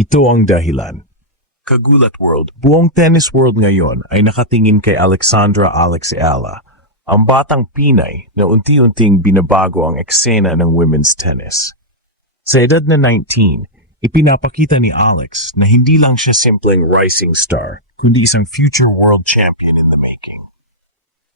Ito ang dahilan. Kagulat World. Buong tennis world ngayon ay nakatingin kay Alexandra Alexiala, ang batang Pinay na unti-unting binabago ang eksena ng women's tennis. Sa edad na 19, ipinapakita ni Alex na hindi lang siya simpleng rising star, kundi isang future world champion in the making.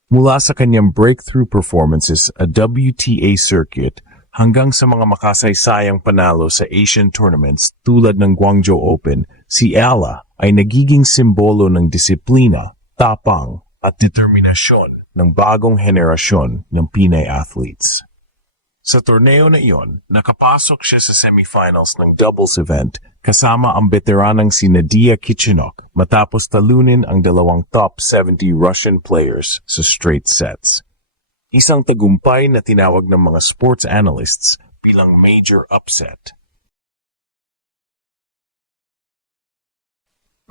Mula sa kanyang breakthrough performances at WTA circuit hanggang sa mga makasaysayang panalo sa Asian tournaments tulad ng Guangzhou Open, si Ala ay nagiging simbolo ng disiplina, tapang at determinasyon ng bagong henerasyon ng Pinay athletes. Sa torneo na iyon, nakapasok siya sa semifinals ng doubles event kasama ang veteranang si Nadia Kichenok matapos talunin ang dalawang top 70 Russian players sa straight sets. Isang tagumpay na tinawag ng mga sports analysts bilang major upset.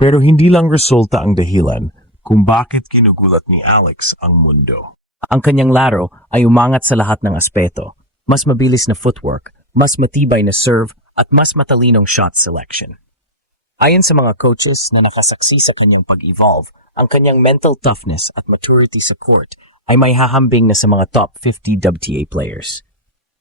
Pero hindi lang resulta ang dahilan kung bakit kinugulat ni Alex ang mundo. Ang kanyang laro ay umangat sa lahat ng aspeto. Mas mabilis na footwork, mas matibay na serve, at mas matalinong shot selection. Ayon sa mga coaches na nakasaksi sa kanyang pag-evolve, ang kanyang mental toughness at maturity sa court ay may hahambing na sa mga top 50 WTA players.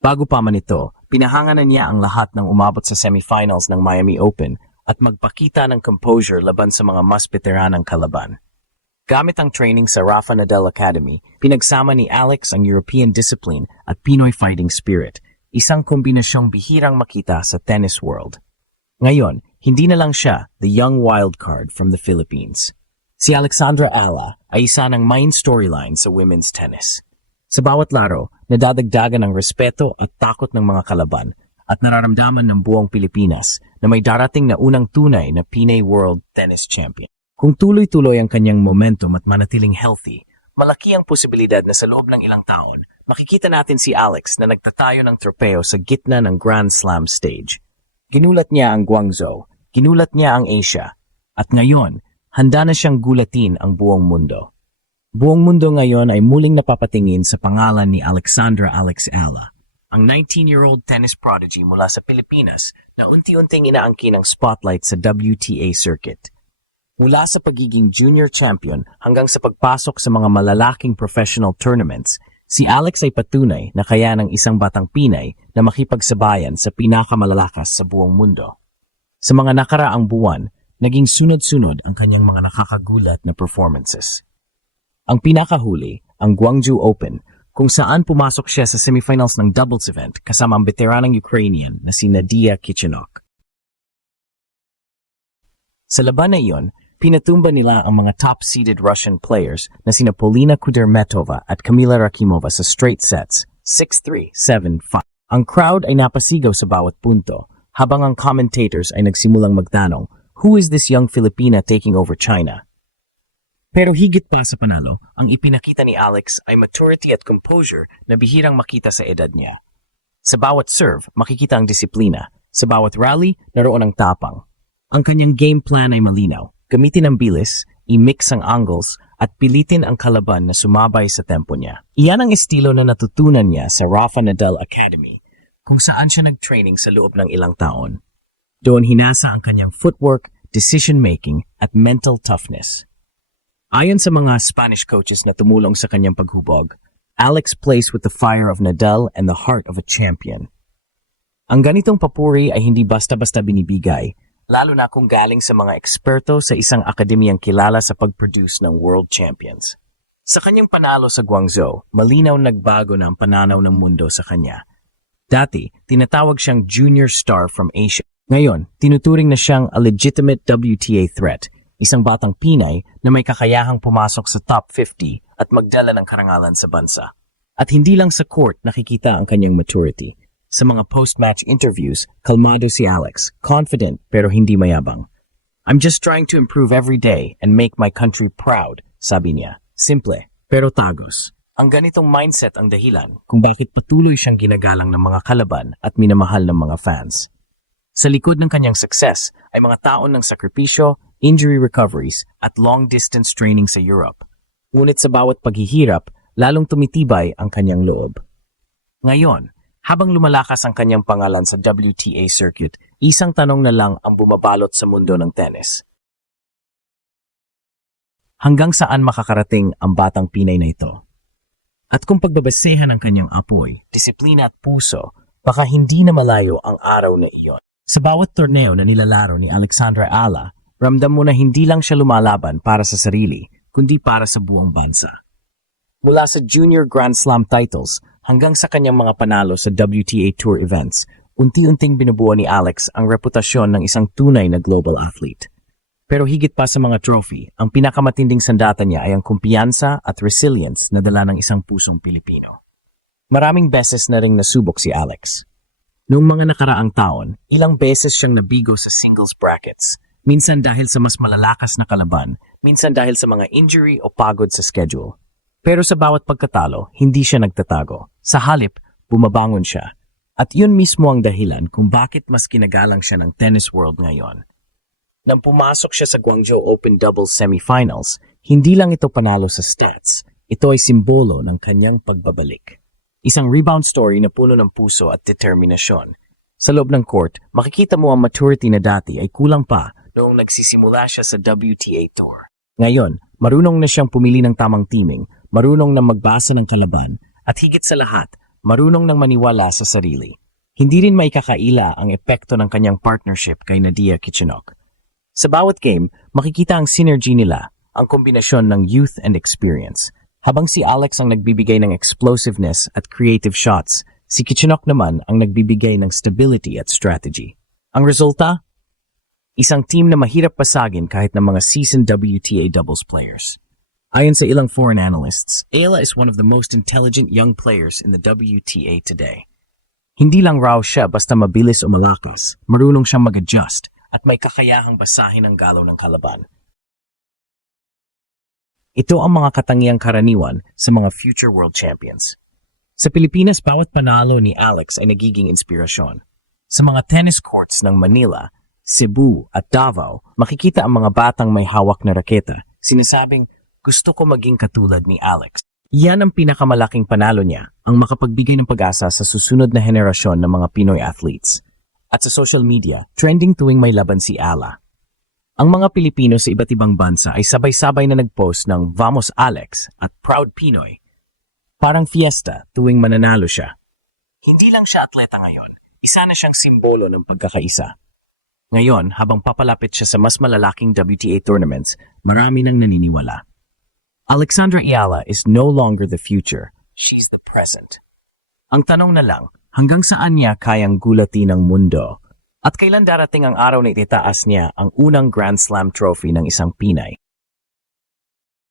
Bago pa man ito, pinahanganan niya ang lahat ng umabot sa semifinals ng Miami Open at magpakita ng composure laban sa mga mas veteranang kalaban. Gamit ang training sa Rafa Nadal Academy, pinagsama ni Alex ang European discipline at Pinoy fighting spirit, isang kombinasyong bihirang makita sa tennis world. Ngayon, hindi na lang siya the young wild card from the Philippines. Si Alexandra Ala ay isa ng main storyline sa women's tennis. Sa bawat laro, nadadagdagan ang respeto at takot ng mga kalaban at nararamdaman ng buong Pilipinas na may darating na unang tunay na Pinay World Tennis Champion. Kung tuloy-tuloy ang kanyang momentum at manatiling healthy, malaki ang posibilidad na sa loob ng ilang taon, makikita natin si Alex na nagtatayo ng tropeo sa gitna ng Grand Slam stage. Ginulat niya ang Guangzhou, ginulat niya ang Asia, at ngayon, handa na siyang gulatin ang buong mundo. Buong mundo ngayon ay muling napapatingin sa pangalan ni Alexandra Alexiala, ang 19-year-old tennis prodigy mula sa Pilipinas na unti-unting inaangkin ng spotlight sa WTA circuit. Mula sa pagiging junior champion hanggang sa pagpasok sa mga malalaking professional tournaments, si Alex ay patunay na kaya ng isang batang Pinay na makipagsabayan sa pinakamalalakas sa buong mundo. Sa mga nakaraang buwan, naging sunod-sunod ang kanyang mga nakakagulat na performances. Ang pinakahuli, ang Guangzhou Open, kung saan pumasok siya sa semifinals ng doubles event kasama ang veteranang Ukrainian na si Nadia Kichenok. Sa laban na iyon, pinatumba nila ang mga top-seeded Russian players na sina Polina Kudermetova at Kamila Rakimova sa straight sets, 6-3, 7-5. Ang crowd ay napasigaw sa bawat punto, habang ang commentators ay nagsimulang magtanong, who is this young Filipina taking over China? Pero higit pa sa panalo, ang ipinakita ni Alex ay maturity at composure na bihirang makita sa edad niya. Sa bawat serve, makikita ang disiplina. Sa bawat rally, naroon ang tapang. Ang kanyang game plan ay malinaw. Gamitin ang bilis, i-mix ang angles, at pilitin ang kalaban na sumabay sa tempo niya. Iyan ang estilo na natutunan niya sa Rafa Nadal Academy, kung saan siya nag-training sa loob ng ilang taon. Doon hinasa ang kanyang footwork, decision-making, at mental toughness. Ayon sa mga Spanish coaches na tumulong sa kanyang paghubog, Alex plays with the fire of Nadal and the heart of a champion. Ang ganitong papuri ay hindi basta-basta binibigay, lalo na kung galing sa mga eksperto sa isang akademiyang kilala sa pag-produce ng world champions. Sa kanyang panalo sa Guangzhou, malinaw nagbago na ang pananaw ng mundo sa kanya. Dati, tinatawag siyang junior star from Asia. Ngayon, tinuturing na siyang a legitimate WTA threat, isang batang Pinay na may kakayahang pumasok sa top 50 at magdala ng karangalan sa bansa. At hindi lang sa court nakikita ang kanyang maturity. Sa mga post-match interviews, kalmado si Alex, confident pero hindi mayabang. I'm just trying to improve every day and make my country proud, sabi niya. Simple, pero tagos. Ang ganitong mindset ang dahilan kung bakit patuloy siyang ginagalang ng mga kalaban at minamahal ng mga fans. Sa likod ng kanyang success ay mga taon ng sakripisyo, injury recoveries at long-distance training sa Europe. Ngunit sa bawat paghihirap, lalong tumitibay ang kanyang loob. Ngayon, habang lumalakas ang kanyang pangalan sa WTA circuit, Isang tanong na lang ang bumabalot sa mundo ng tennis. Hanggang saan makakarating ang batang Pinay na ito? At kung pagbabasehan ang kanyang apoy, disiplina at puso, baka hindi na malayo ang araw na iyon. Sa bawat torneo na nilalaro ni Alexandra Ala, ramdam mo na hindi lang siya lumalaban para sa sarili, kundi para sa buong bansa. Mula sa junior Grand Slam titles hanggang sa kanyang mga panalo sa WTA Tour events, unti-unting binubuo ni Alex ang reputasyon ng isang tunay na global athlete. Pero higit pa sa mga trophy, ang pinakamatinding sandata niya ay ang kumpiyansa at resilience na dala ng isang pusong Pilipino. Maraming beses na ring nasubok si Alex. Noong mga nakaraang taon, ilang beses siyang nabigo sa singles brackets. Minsan dahil sa mas malalakas na kalaban, minsan dahil sa mga injury o pagod sa schedule. Pero sa bawat pagkatalo, hindi siya nagtatago. Sa halip, bumabangon siya. At yun mismo ang dahilan kung bakit mas kinagalang siya ng tennis world ngayon. Nang pumasok siya sa Guangzhou Open Doubles Semifinals, hindi lang ito panalo sa stats, ito ay simbolo ng kanyang pagbabalik. Isang rebound story na puno ng puso at determinasyon. Sa loob ng court, makikita mo ang maturity na dati ay kulang pa noong nagsisimula siya sa WTA Tour. Ngayon, marunong na siyang pumili ng tamang teaming, marunong na magbasa ng kalaban, at higit sa lahat, marunong nang maniwala sa sarili. Hindi rin maikakaila ang epekto ng kanyang partnership kay Nadia Kichenok. Sa bawat game, makikita ang synergy nila, ang kombinasyon ng youth and experience. Habang si Alex ang nagbibigay ng explosiveness at creative shots, si Kichenok naman ang nagbibigay ng stability at strategy. Ang resulta? Isang team na mahirap pasagin kahit ng mga seasoned WTA doubles players. Ayon sa ilang foreign analysts, Ayla is one of the most intelligent young players in the WTA today. Hindi lang raw siya basta mabilis o malakas, marunong siyang mag-adjust at may kakayahang basahin ang galaw ng kalaban. Ito ang mga katangiang karaniwan sa mga future world champions. Sa Pilipinas, bawat panalo ni Alex ay nagiging inspirasyon. Sa mga tennis courts ng Manila, Cebu at Davao, makikita ang mga batang may hawak na raketa. Sinasabing, gusto ko maging katulad ni Alex. Yan ang pinakamalaking panalo niya, ang makapagbigay ng pag-asa sa susunod na henerasyon ng mga Pinoy athletes. At sa social media, trending tuwing may laban si Ala. Ang mga Pilipino sa iba't ibang bansa ay sabay-sabay na nag-post ng Vamos Alex at Proud Pinoy. Parang fiesta tuwing mananalo siya. Hindi lang siya atleta ngayon, isa na siyang simbolo ng pagkakaisa. Ngayon, habang papalapit siya sa mas malalaking WTA tournaments, marami nang naniniwala. Alexandra Ayala is no longer the future, she's the present. Ang tanong na lang, hanggang saan niya kayang gulatin ang mundo? At kailan darating ang araw na ititaas niya ang unang Grand Slam trophy ng isang Pinay?